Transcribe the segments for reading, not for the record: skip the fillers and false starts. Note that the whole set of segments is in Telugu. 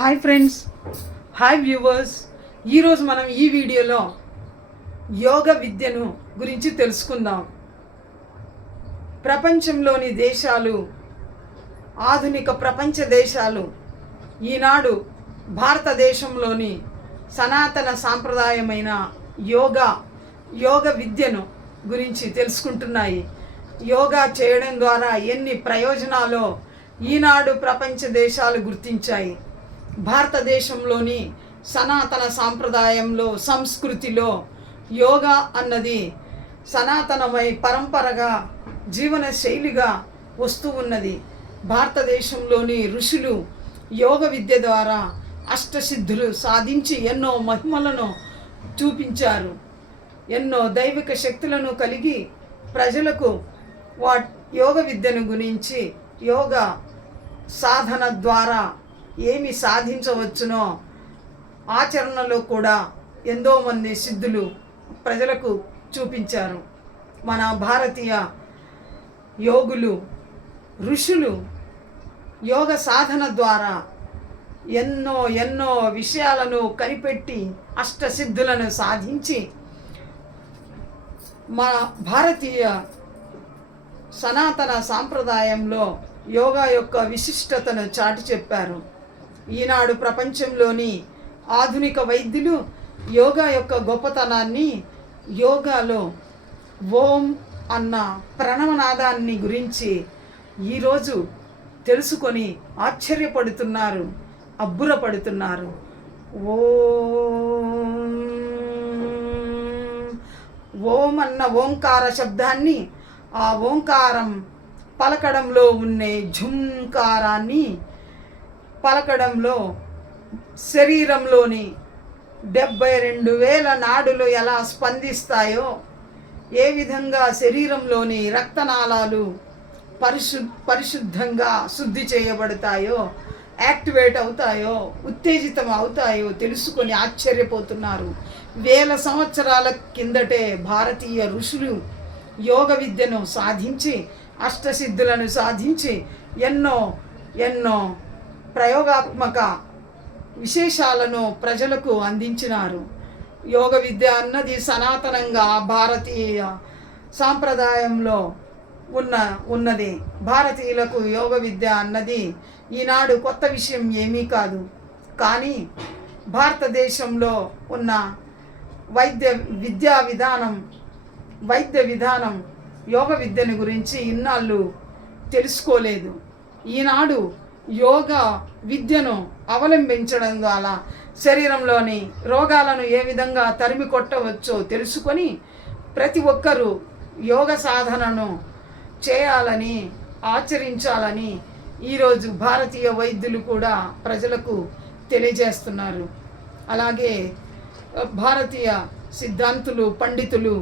Hi friends, hi viewers. ఈరోజు మనం ఈ వీడియోలో యోగ విద్యను గురించి తెలుసుకుందాం. ప్రపంచంలోని దేశాలు, ఆధునిక ప్రపంచ దేశాలు ఈనాడు భారతదేశంలోని సనాతన సాంప్రదాయమైన యోగ విద్యను గురించి తెలుసుకుంటున్నాయి. యోగా చేయడం ద్వారా ఎన్ని ప్రయోజనాలో ఈనాడు ప్రపంచ దేశాలు గుర్తించాయి. భారతదేశంలోని సనాతన సాంప్రదాయంలో, సంస్కృతిలో యోగా అన్నది సనాతనమై పరంపరగా జీవన శైలిగా వస్తూ ఉన్నది. భారతదేశంలోని ఋషులు యోగ విద్య ద్వారా అష్టసిద్ధులు సాధించి ఎన్నో మహిమలను చూపించారు. ఎన్నో దైవిక శక్తులను కలిగి ప్రజలకు యోగ విద్యను గురించి, యోగ సాధన ద్వారా ఏమి సాధించవచ్చునో ఆచరణలో కూడా ఎంతోమంది సిద్ధులు ప్రజలకు చూపించారు. మన భారతీయ యోగులు, ఋషులు యోగ సాధన ద్వారా ఎన్నో విషయాలను కనిపెట్టి అష్టసిద్ధులను సాధించి మన భారతీయ సనాతన సాంప్రదాయంలో యోగా యొక్క విశిష్టతను చాటి చెప్పారు. ఈనాడు ప్రపంచంలోని ఆధునిక వైద్యులు యోగా యొక్క గొప్పతనాన్ని, యోగాలో ఓం అన్న ప్రణవనాదాన్ని గురించి ఈరోజు తెలుసుకొని ఆశ్చర్యపడుతున్నారు, అబ్బురపడుతున్నారు. ఓం అన్న ఓంకార శబ్దాన్ని, ఆ ఓంకారం పలకడంలో ఉండే ఝుంకారాన్ని పలకడంలో శరీరంలోని 72,000 నాడులు ఎలా స్పందిస్తాయో, ఏ విధంగా శరీరంలోని రక్తనాళాలు పరిశుద్ధంగా శుద్ధి చేయబడతాయో, యాక్టివేట్ అవుతాయో, ఉత్తేజితం అవుతాయో తెలుసుకొని ఆశ్చర్యపోతున్నారు. 1000 సంవత్సరాల కిందటే భారతీయ ఋషులు యోగ విద్యను సాధించి, అష్టసిద్ధులను సాధించి ఎన్నో ప్రయోగాత్మక విశేషాలను ప్రజలకు అందించినారు. యోగ విద్య అన్నది సనాతనంగా భారతీయ సాంప్రదాయంలో ఉన్నది. భారతీయులకు యోగ విద్య అన్నది ఈనాడు కొత్త విషయం ఏమీ కాదు. కానీ భారతదేశంలో ఉన్న వైద్య విధానం యోగ విద్యను గురించి ఇన్నాళ్ళు తెలుసుకోలేదు. ఈనాడు యోగ విద్యను అవలంబించడం ద్వారా శరీరంలోని రోగాలను ఏ విధంగా తరిమి కొట్టవచ్చో తెలుసుకొని ప్రతి ఒక్కరూ యోగ సాధనను చేయాలని, ఆచరించాలని ఈరోజు భారతీయ వైద్యులు కూడా ప్రజలకు తెలియజేస్తున్నారు. అలాగే భారతీయ సిద్ధాంతులు, పండితులు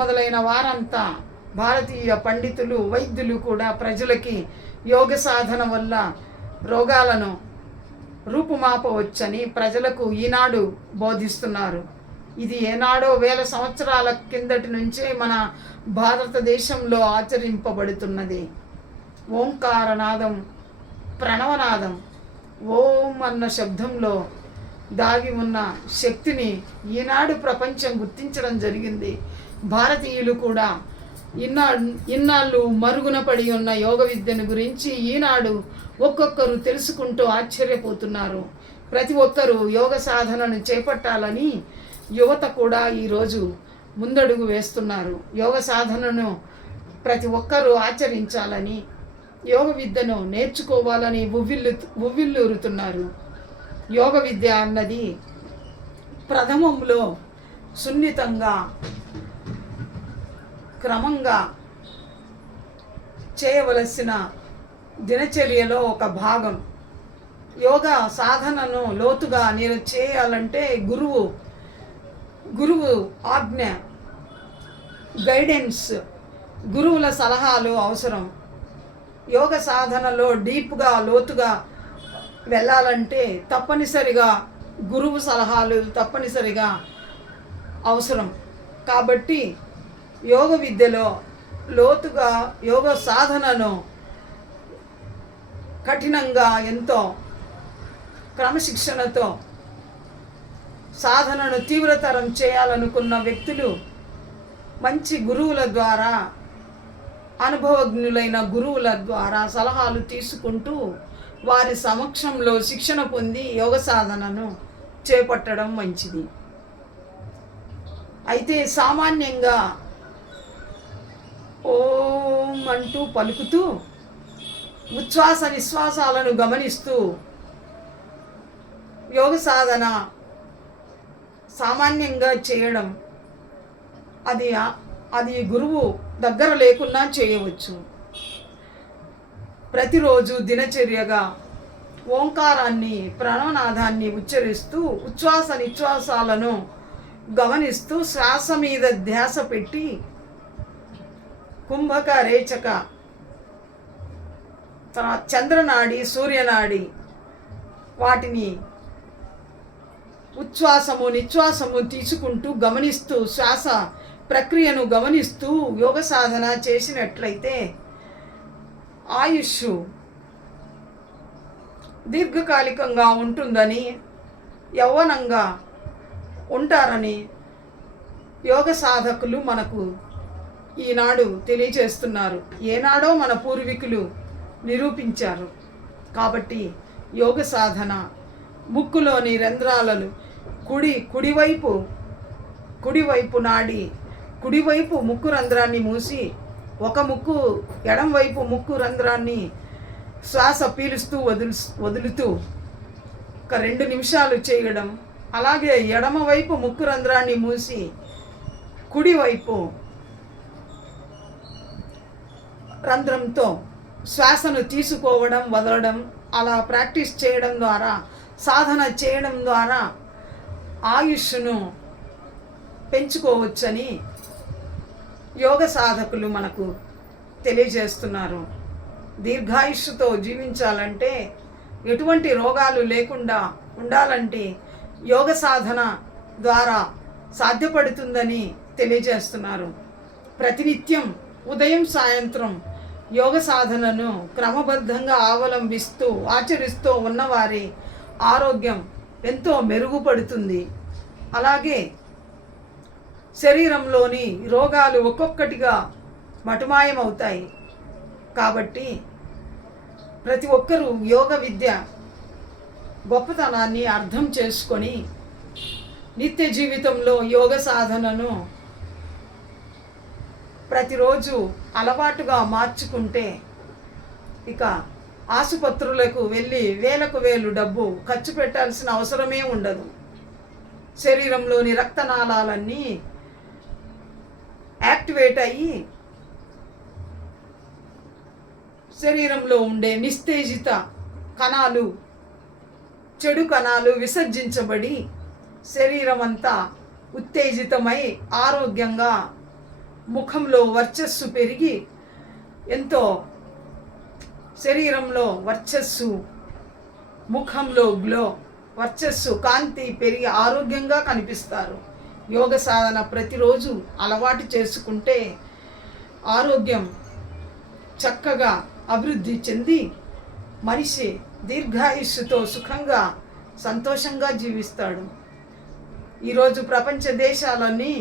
మొదలైన వారంతా, భారతీయ పండితులు, వైద్యులు కూడా ప్రజలకి యోగ సాధన వల్ల రోగాలను రూపుమాపవచ్చని ప్రజలకు ఈనాడు బోధిస్తున్నారు. ఇది ఏనాడో 1000 సంవత్సరాల కిందటి నుంచే మన భారతదేశంలో ఆచరింపబడుతున్నది. ఓంకారనాదం, ప్రణవనాదం, ఓం అన్న శబ్దంలో దాగి ఉన్న శక్తిని ఈనాడు ప్రపంచం గుర్తించడం జరిగింది. భారతీయులు కూడా ఇన్నాళ్ళు మరుగున పడి ఉన్న యోగ విద్యను గురించి ఈనాడు ఒక్కొక్కరు తెలుసుకుంటూ ఆశ్చర్యపోతున్నారు. ప్రతి ఒక్కరూ యోగ సాధనను చేపట్టాలని యువత కూడా ఈరోజు ముందడుగు వేస్తున్నారు. యోగ సాధనను ప్రతి ఒక్కరూ ఆచరించాలని, యోగ విద్యను నేర్చుకోవాలని ఉవ్విళ్ళూరుతున్నారు. యోగ విద్య అన్నది ప్రథమంలో సున్నితంగా, క్రమంగా చేయవలసిన దినచర్యలో ఒక భాగం. యోగా సాధనను లోతుగా నేను చేయాలంటే గురువు ఆజ్ఞ, గైడెన్స్, గురువుల సలహాలు అవసరం. యోగ సాధనలో డీప్గా, లోతుగా వెళ్ళాలంటే తప్పనిసరిగా గురువు సలహాలు తప్పనిసరిగా అవసరం. కాబట్టి యోగ విద్యలో లోతుగా యోగ సాధనను కఠినంగా ఎంతో క్రమశిక్షణతో సాధనను తీవ్రతరం చేయాలనుకున్న వ్యక్తులు మంచి గురువుల ద్వారా, అనుభవజ్ఞులైన గురువుల ద్వారా సలహాలు తీసుకుంటూ వారి సమక్షంలో శిక్షణ పొంది యోగ సాధనను చేపట్టడం మంచిది. అయితే సామాన్యంగా ఓం అంటూ పలుకుతూ ఉచ్ఛ్వాస నిశ్వాసాలను గమనిస్తూ యోగ సాధన సామాన్యంగా చేయడం అది గురువు దగ్గర లేకున్నా చేయవచ్చు. ప్రతిరోజు దినచర్యగా ఓంకారాన్ని, ప్రణవనాదాన్ని ఉచ్చరిస్తూ ఉచ్ఛ్వాస నిశ్వాసాలను గమనిస్తూ శ్వాస మీద ధ్యాస పెట్టి కుంభక, రేచక, చంద్రనాడి, సూర్యనాడి వాటిని ఉచ్ఛ్వాసము నిశ్వాసము తీసుకుంటూ గమనిస్తూ శ్వాస ప్రక్రియను గమనిస్తూ యోగ సాధన చేసినట్లయితే ఆయుష్ దీర్ఘకాలికంగా ఉంటుందని, యవ్వనంగా ఉంటారని యోగ సాధకులు మనకు ఈనాడు తెలియజేస్తున్నారు. ఏనాడో మన పూర్వీకులు నిరూపించారు. కాబట్టి యోగ సాధన ముక్కులోని రంధ్రాలను కుడివైపు నాడి, కుడివైపు ముక్కు రంధ్రాన్ని మూసి ఒక ముక్కు ఎడం వైపు ముక్కు రంధ్రాన్ని శ్వాస పీలుస్తూ వదులుతూ ఒక 2 నిమిషాలు చేయడం. అలాగే ఎడమ వైపు ముక్కు రంధ్రాన్ని మూసి కుడివైపు రంధ్రంతో శ్వాసను తీసుకోవడం, వదలడం, అలా ప్రాక్టీస్ చేయడం ద్వారా, సాధన చేయడం ద్వారా ఆయుష్ను పెంచుకోవచ్చని యోగ సాధకులు మనకు తెలియజేస్తున్నారు. దీర్ఘాయుష్తో జీవించాలంటే, ఎటువంటి రోగాలు లేకుండా ఉండాలంటే యోగ సాధన ద్వారా సాధ్యపడుతుందని తెలియజేస్తున్నారు. ప్రతినిత్యం ఉదయం సాయంత్రం యోగ సాధనను క్రమబద్ధంగా ఆచరిస్తూ ఉన్నవారి ఆరోగ్యం ఎంతో మెరుగుపడుతుంది. అలాగే శరీరంలోని రోగాలు ఒక్కొక్కటిగా మటుమాయమవుతాయి. కాబట్టి ప్రతి ఒక్కరూ యోగ విద్య గొప్పతనాన్ని అర్థం చేసుకొని నిత్య జీవితంలో యోగ సాధనను ప్రతిరోజు అలవాటుగా మార్చుకుంటే ఇక ఆసుపత్రులకు వెళ్ళి వేలకు వేలు డబ్బు ఖర్చు పెట్టాల్సిన అవసరమే ఉండదు. శరీరంలోని రక్తనాళాలన్నీ యాక్టివేట్ అయ్యి శరీరంలో ఉండే నిస్తేజిత కణాలు, చెడు కణాలు విసర్జించబడి శరీరం అంతా ఉత్తేజితమై ఆరోగ్యంగా ముఖంలో వర్చస్సు పెరిగి ఎంతో శరీరంలో వర్చస్సు, ముఖంలో గ్లో, వర్చస్సు, కాంతి పెరిగి ఆరోగ్యంగా కనిపిస్తారు. యోగ సాధన ప్రతిరోజు అలవాటు చేసుకుంటే ఆరోగ్యం చక్కగా అభివృద్ధి చెంది మనిషి దీర్ఘాయుష్తో సుఖంగా సంతోషంగా జీవిస్తాడు. ఈరోజు ప్రపంచ దేశాలన్నీ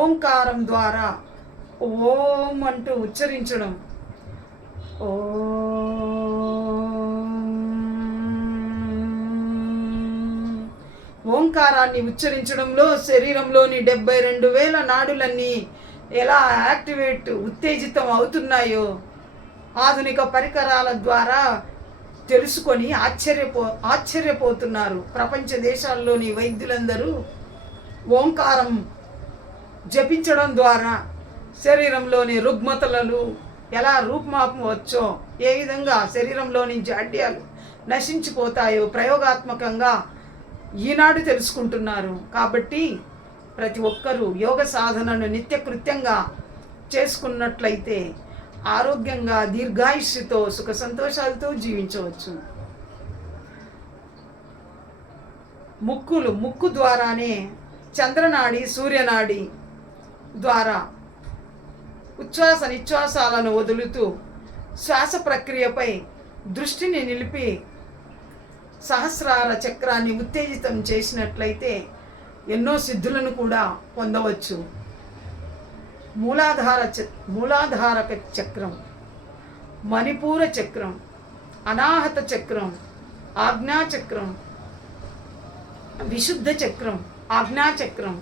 ఓంకారం ద్వారా ఓం అంటూ ఉచ్చరించడం, ఓంకారాన్ని ఉచ్చరించడంలో శరీరంలోని 72,000 నాడులన్నీ ఎలా ఉత్తేజితం అవుతున్నాయో ఆధునిక పరికరాల ద్వారా తెలుసుకొని ఆశ్చర్యపోతున్నారు. ప్రపంచ దేశాల్లోని వైద్యులందరూ ఓంకారం జపించడం ద్వారా శరీరంలోని రుగ్మతలను ఎలా రూపుమాపవచ్చో, ఏ విధంగా శరీరంలోని జాడ్యాలు నశించిపోతాయో ప్రయోగాత్మకంగా ఈనాడు తెలుసుకుంటున్నారు. కాబట్టి ప్రతి ఒక్కరూ యోగ సాధనను నిత్యకృత్యంగా చేసుకున్నట్లయితే ఆరోగ్యంగా దీర్ఘాయుష్తో సుఖ సంతోషాలతో జీవించవచ్చు. ముక్కు ద్వారానే చంద్రనాడి, సూర్యనాడి ద్వారా ఉచ్ఛ్వాస నిశ్వాసాలను వదులుతూ శ్వాస ప్రక్రియపై దృష్టిని నిలిపి సహస్రార చక్రాన్ని ఉత్తేజితం చేసినట్లయితే ఎన్నో సిద్ధులను కూడా పొందవచ్చు. మూలాధారక చక్రం, మణిపూర చక్రం, అనాహత చక్రం, ఆజ్ఞాచక్రం, విశుద్ధ చక్రం, ఆజ్ఞాచక్రం,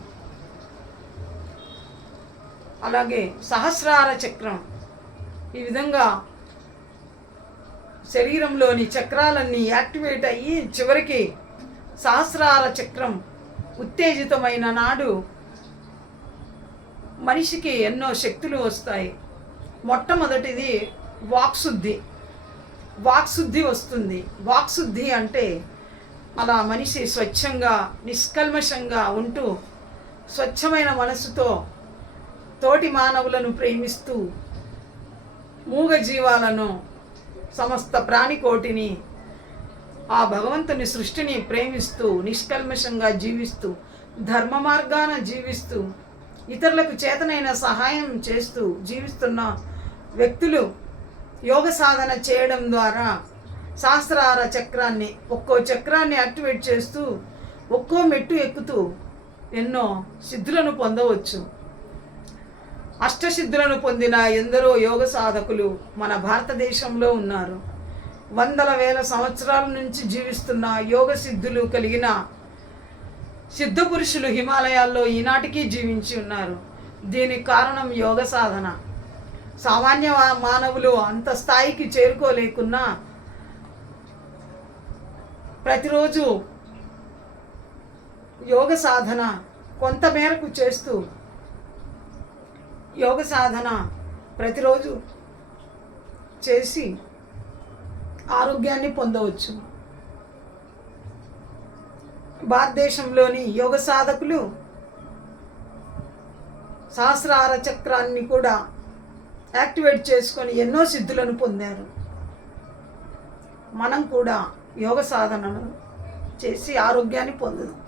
అలాగే సహస్రార చక్రం. ఈ విధంగా శరీరంలోని చక్రాలన్నీ యాక్టివేట్ అయ్యి చివరికి సహస్రార చక్రం ఉత్తేజితమైన నాడు మనిషికి ఎన్నో శక్తులు వస్తాయి. మొట్టమొదటిది వాక్శుద్ధి. వాక్శుద్ధి వస్తుంది. వాక్శుద్ధి అంటే అలా మనిషి స్వచ్ఛంగా నిష్కల్మషంగా ఉంటూ స్వచ్ఛమైన మనసుతో తోటి మానవులను ప్రేమిస్తూ మూగ జీవాలను సమస్త ప్రాణికోటిని ఆ భగవంతుని సృష్టిని ప్రేమిస్తూ నిష్కల్మషంగా జీవిస్తూ ధర్మ మార్గాన జీవిస్తూ ఇతరులకు చేతనైన సహాయం చేస్తూ జీవిస్తున్న వ్యక్తులు యోగ సాధన చేయడం ద్వారా సహస్రార చక్రాన్ని ఒక్కో చక్రాన్ని యాక్టివేట్ చేస్తూ ఒక్కో మెట్టు ఎక్కుతూ ఎన్నో సిద్ధులను పొందవచ్చు. అష్టసిద్ధులను పొందిన ఎందరో యోగ సాధకులు మన భారతదేశంలో ఉన్నారు. వందల వేల సంవత్సరాల నుంచి జీవిస్తున్న యోగ సిద్ధులు కలిగిన సిద్ధ పురుషులు హిమాలయాల్లో ఈనాటికి జీవించి ఉన్నారు. దీనికి కారణం యోగ సాధన. సామాన్య మానవులు అంత స్థాయికి చేరుకోలేకున్నా ప్రతిరోజు యోగ సాధన కొంతమేరకు చేస్తూ యోగ సాధన ప్రతిరోజు చేసి ఆరోగ్యాన్ని పొందవచ్చు. భారతదేశంలోని యోగ సాధకులు సహస్రార చక్రాన్ని కూడా యాక్టివేట్ చేసుకొని ఎన్నో సిద్ధులను పొందారు. మనం కూడా యోగ సాధనను చేసి ఆరోగ్యాన్ని పొందుదాం.